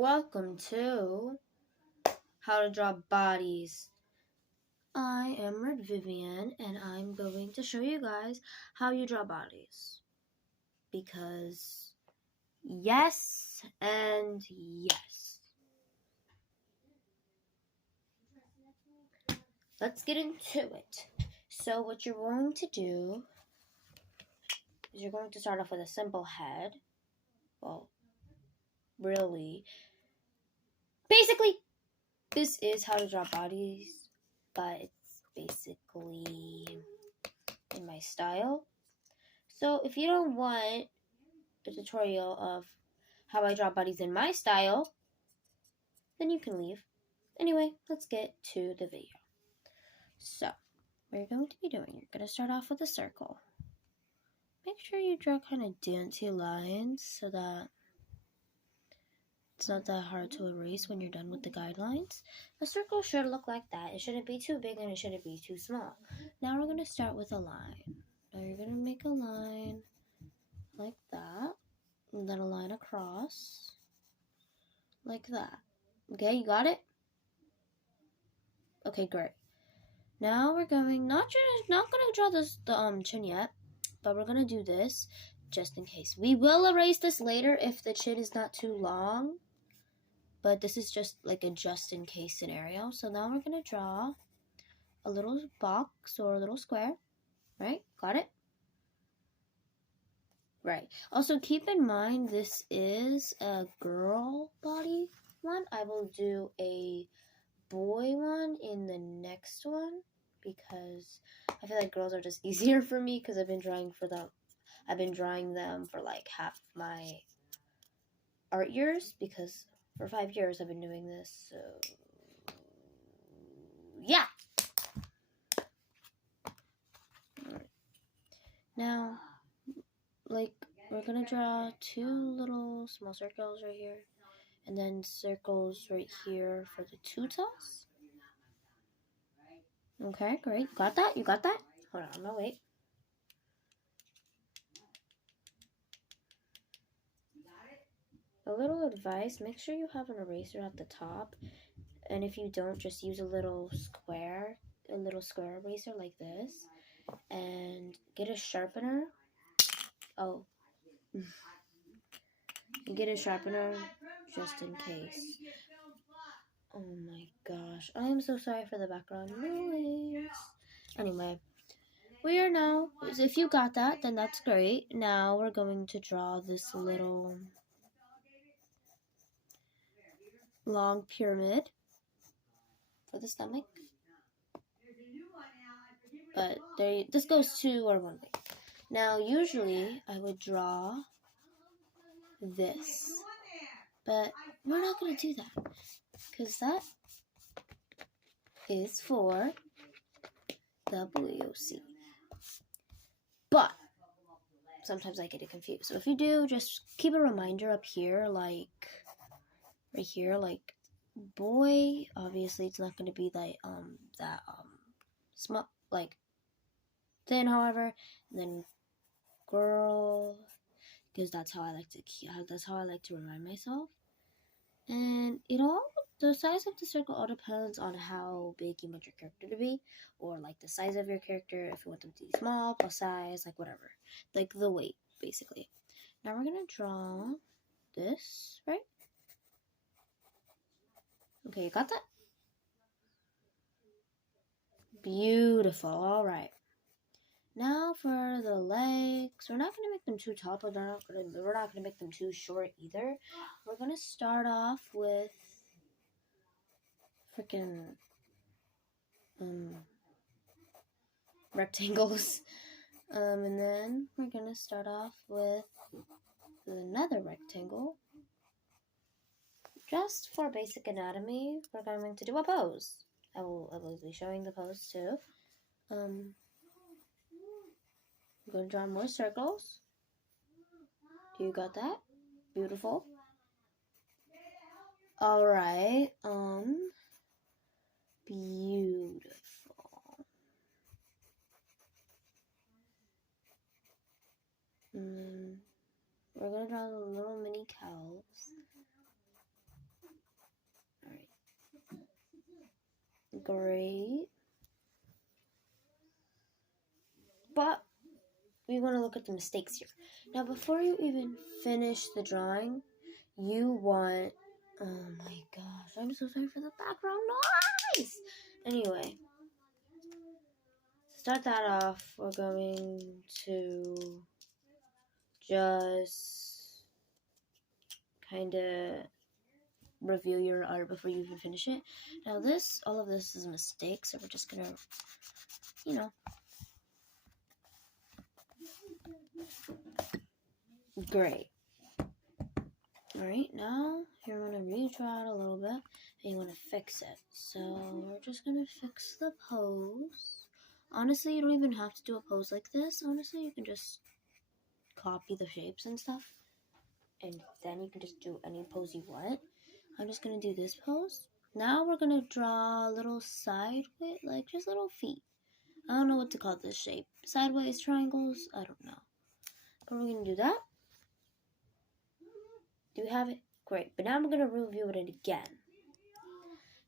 Welcome to How to Draw Bodies. I am Red Vivian and I'm going to show you guys how you draw bodies. Because yes and yes. Let's get into it. So what you're going to do is you're going to start off with a simple head. Well, really. Basically, this is how to draw bodies, but it's basically in my style. So if you don't want a tutorial of how I draw bodies in my style, then you can leave. Anyway, let's get to the video. So, what you're going to be doing, you're going to start off with a circle. Make sure you draw kind of dainty lines so that it's not that hard to erase when you're done with the guidelines. A circle should look like that. It shouldn't be too big and it shouldn't be too small. Now we're going to start with a line. Now you're going to make a line like that, and then a line across like that. Okay, you got it? Okay, great. Now we're going not gonna draw the chin yet, but we're gonna do this just in case. We will erase this later if the chin is not too long, but this is just like a just in case scenario. So now we're gonna draw a little box or a little square, right? Got it? Right. Also keep in mind this is a girl body one. I will do a boy one in the next one because I feel like girls are just easier for me because I've been drawing them for like half my art years, because for 5 years I've been doing this. So yeah. Now, like, we're gonna draw 2 little small circles right here, and then circles right here for the tutas. Okay, great. Got that? You got that? Hold on, no, wait. A little advice, make sure you have an eraser at the top. And if you don't, just use a little square eraser like this. And get a sharpener. Oh. Get a sharpener just in case. Oh my gosh. I am so sorry for the background noise. Anyway, we are now, if you got that, then that's great. Now we're going to draw this little long pyramid for the stomach. But this goes 2 or 1 way. Now, usually I would draw this, but we're not going to do that because that is for the WOC. But sometimes I get it confused. So if you do, just keep a reminder up here, like right here, like boy. Obviously, it's not going to be like small, like thin. However, and then girl, because that's how I like to remind myself. And the size of the circle all depends on how big you want your character to be, or like the size of your character, if you want them to be small, plus size, like whatever, like the weight basically. Now we're gonna draw this, right? Okay, you got that? Beautiful. All right. Now for the legs, we're not gonna make them too tall, but we're not gonna make them too short either. We're gonna start off with freaking rectangles, and then we're gonna start off with another rectangle. Just for basic anatomy, we're going to do a pose. I will be showing the pose too. I'm going to draw more circles. You got that? Beautiful. All right. Beautiful. We're gonna draw the little mini cows. great. But we want to look at the mistakes here. Now, before you even finish the drawing, you want... Oh my gosh, I'm so sorry for the background noise! Anyway, to start that off, we're going to just kind of review your art before you even finish it. Now all of this is a mistake, so we're just gonna, great. Alright, now you're gonna redraw it a little bit, and you wanna fix it. So we're just gonna fix the pose. Honestly, you don't even have to do a pose like this. Honestly, you can just copy the shapes and stuff, and then you can just do any pose you want. I'm just gonna do this pose. Now we're gonna draw a little sideways, like just little feet. I don't know what to call this shape. Sideways triangles? I don't know. But we're gonna do that. Do we have it? Great. But now I'm gonna review it again.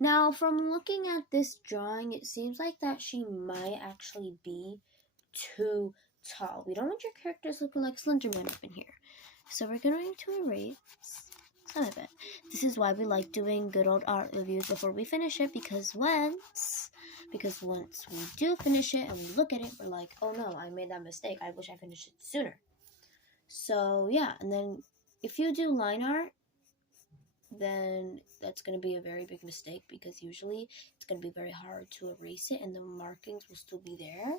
Now, from looking at this drawing, it seems like that she might actually be too tall. We don't want your characters looking like Slenderman up in here. So we're going to erase some of it. This is why we like doing good old art reviews before we finish it, because once we do finish it and we look at it, we're like, oh no, I made that mistake. I wish I finished it sooner. So yeah, and then if you do line art, then that's going to be a very big mistake, because usually it's going to be very hard to erase it and the markings will still be there.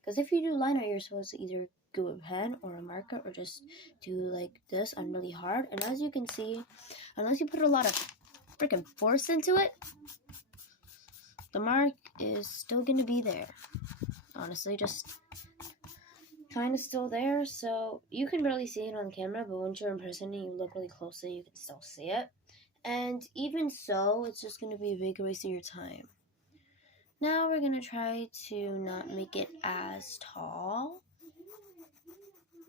Because if you do line art, you're supposed to either do a pen or a marker or just do like this on really hard. And as you can see, unless you put a lot of freaking force into it, the mark is still going to be there. Honestly, just kind of still there. So you can barely see it on camera, but once you're in person and you look really closely, you can still see it. And even so, it's just going to be a big waste of your time. Now we're going to try to not make it as tall.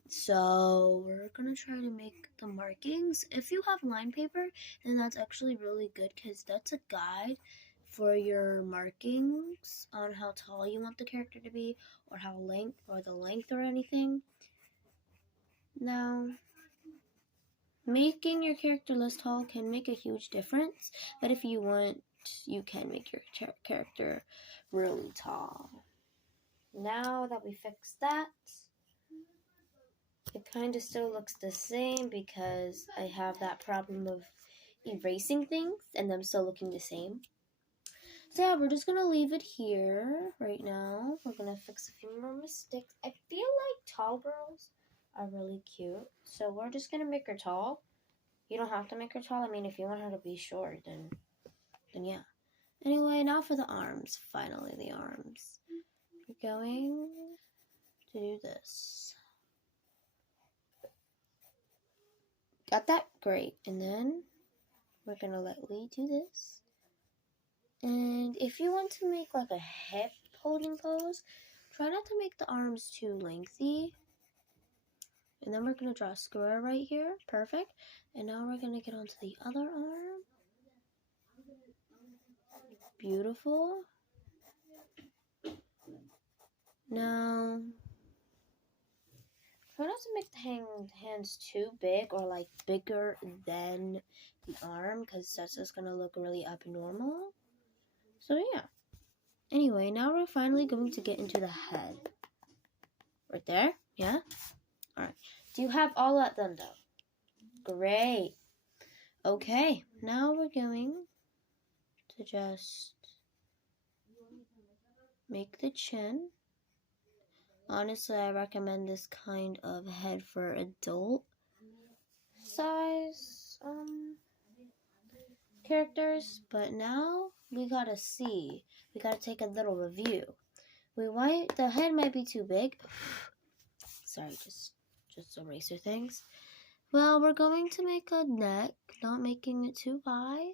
So we're going to try to make the markings. If you have line paper, then that's actually really good, because that's a guide for your markings on how tall you want the character to be, or how length, or the length or anything. Now, making your character less tall can make a huge difference, but if you want, you can make your character really tall. Now that we fixed that, it kind of still looks the same because I have that problem of erasing things and them still looking the same. So yeah, we're just going to leave it here right now. We're going to fix a few more mistakes. I feel like tall girls are really cute, so we're just going to make her tall. You don't have to make her tall. I mean, if you want her to be short, then yeah. Anyway, now for the arms. Finally, the arms. We're going to do this. Got that? Great. And then we're going to let Lee do this. And if you want to make like a hip holding pose, try not to make the arms too lengthy. And then we're going to draw a square right here. Perfect. And now we're going to get onto the other arm. Beautiful. Now, try not to make the hands too big or like bigger than the arm, because that's just going to look really abnormal. So yeah. Anyway, now we're finally going to get into the head. Right there? Yeah? Alright. Do you have all that done though? Great. Okay. Now we're going to just make the chin. Honestly, I recommend this kind of head for adult size characters. But now we gotta see. We gotta take a little review. The head might be too big. Sorry, just eraser things. Well, we're going to make a neck, not making it too wide.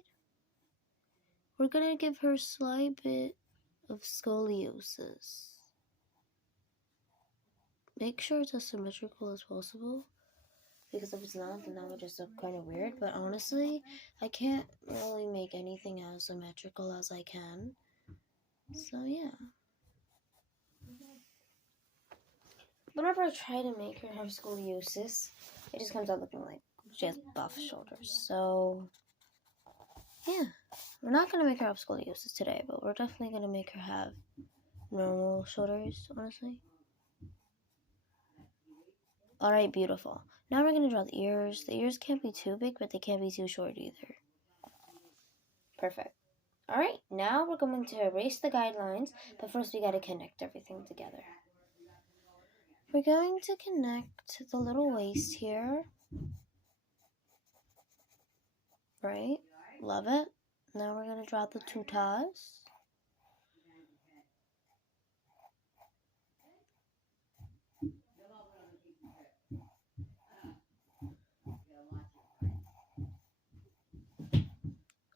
We're gonna give her a slight bit of scoliosis. Make sure it's as symmetrical as possible, because if it's not, then that would just look kind of weird. But honestly, I can't really make anything as symmetrical as I can. So yeah. Whenever I try to make her have scoliosis, it just comes out looking like she has buff shoulders. So yeah, we're not gonna make her have scoliosis today, but we're definitely gonna make her have normal shoulders, honestly. Alright, beautiful. Now we're gonna draw the ears. The ears can't be too big, but they can't be too short either. Perfect. Alright, now we're going to erase the guidelines, but first we gotta connect everything together. We're going to connect the little waist here. Right? Love it. Now we're gonna draw the two taws.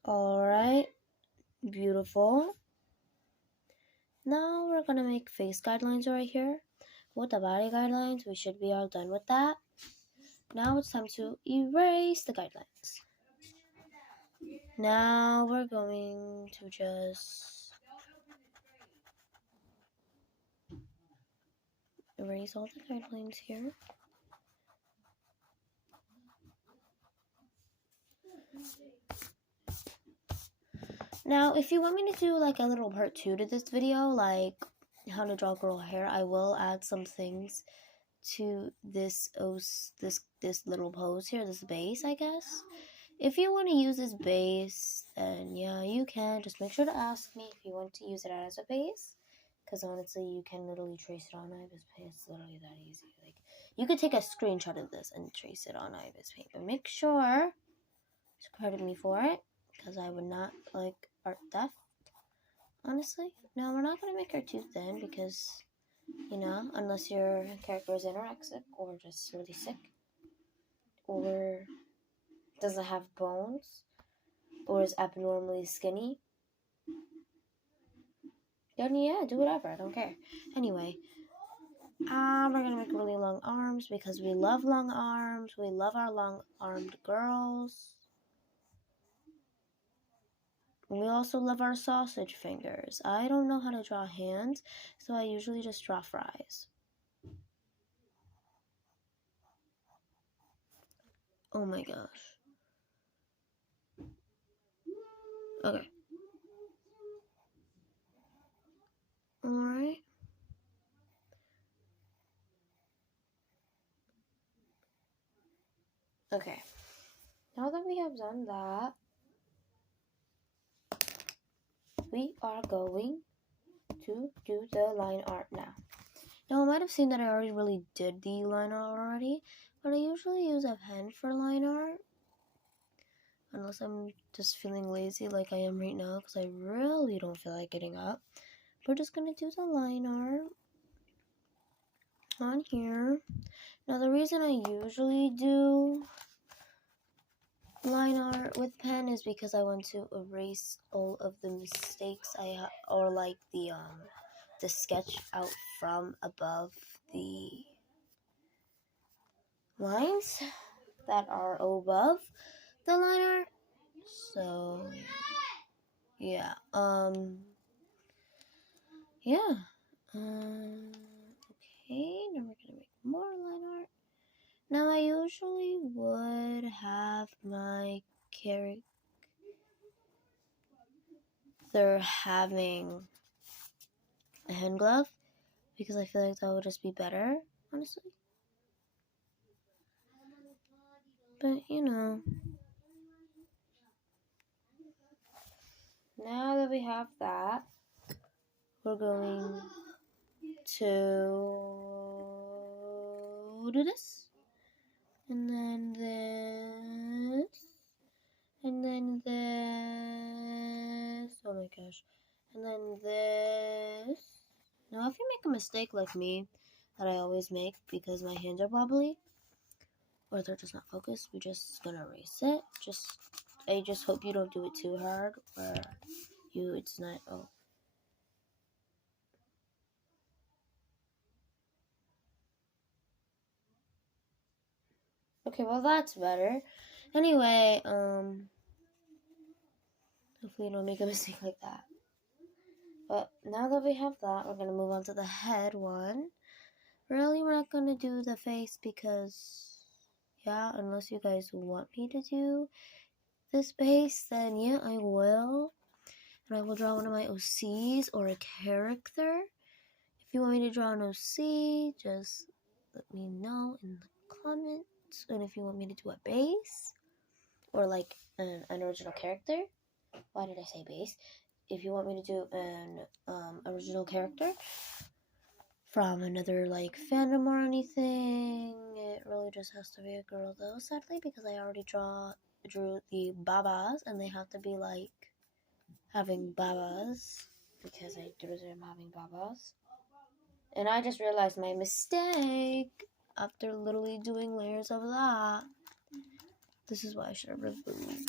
Alright, beautiful. Now we're gonna make face guidelines right here. With the body guidelines, we should be all done with that. Now it's time to erase the guidelines. Now we're going to just erase all the guidelines here. Now, if you want me to do like a little part 2 to this video, like how to draw girl hair, I will add some things to this little pose here, this base, I guess. If you want to use this base, then yeah, you can. Just make sure to ask me if you want to use it as a base. Because honestly, you can literally trace it on Ibis Paint. It's literally that easy. Like, you could take a screenshot of this and trace it on Ibis Paint. But make sure to credit me for it. Because I would not like art theft, honestly. No, we're not going to make her too thin because, you know, unless your character is anorexic or just really sick. Or doesn't have bones. Or is abnormally skinny. Then yeah, do whatever. I don't care. Anyway. We're going to make really long arms because we love long arms. We love our long-armed girls. We also love our sausage fingers. I don't know how to draw hands, so I usually just draw fries. Oh my gosh. Okay. Alright. Okay. Now that we have done that, we are going to do the line art now. Now, I might have seen that I already really did the line art already, but I usually use a pen for line art. Unless I'm just feeling lazy like I am right now, because I really don't feel like getting up. We're just going to do the line art on here. Now, the reason I usually do line art with pen is because I want to erase all of the mistakes or like the sketch out from above the lines that are above the line art. So yeah, yeah. Okay, now we're gonna make more line art. Now I usually would have my character having a hand glove because I feel like that would just be better, honestly. But you know, now that we have that, we're going to do this. And then this. And then this. Oh my gosh. And then this. Now, if you make a mistake like me, that I always make because my hands are wobbly, or they're just not focused, we're just gonna erase it. I just hope you don't do it too hard, where it's not, oh. Okay, well that's better. Anyway, hopefully you don't make a mistake like that. But now that we have that, we're going to move on to the head one. Really, we're not going to do the face because, yeah, unless you guys want me to do this base, then yeah, I will. And I will draw one of my OCs or a character. If you want me to draw an OC, just let me know in the comments. And if you want me to do a base or like an original character, why did I say base? If you want me to do an original character from another like fandom or anything, it really just has to be a girl though, sadly, because I already drew the babas and they have to be like having babas because I drew them having babas. And I just realized my mistake after literally doing layers of that. This is why I should have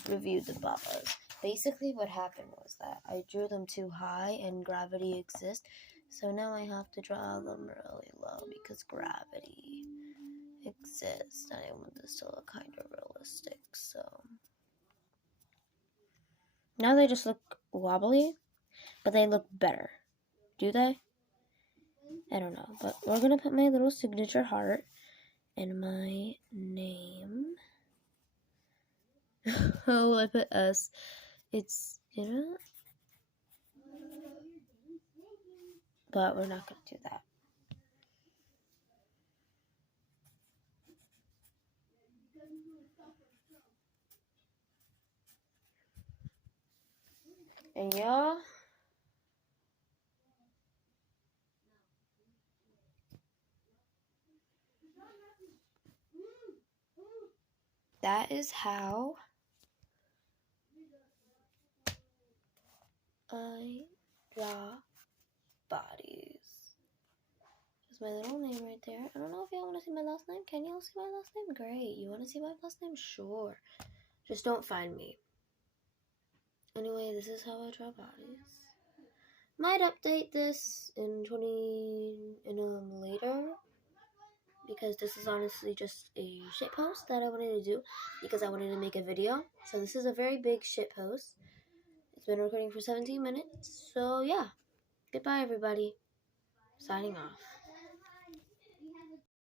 reviewed the babas. Basically what happened was that I drew them too high and gravity exists. So now I have to draw them really low because gravity exists. And I want this to look kind of realistic. So now they just look wobbly, but they look better. Do they? I don't know. But we're going to put my little signature heart and my name. Oh, I put S. It's, you know, but we're not going to do that. And y'all, that is how I draw bodies. There's my little name right there. I don't know if y'all want to see my last name. Can y'all see my last name? Great. You want to see my last name? Sure. Just don't find me. Anyway, this is how I draw bodies. Might update this in later, because this is honestly just a shit post that I wanted to do because I wanted to make a video. So this is a very big shit post. It's been recording for 17 minutes. So yeah, goodbye everybody. Signing off.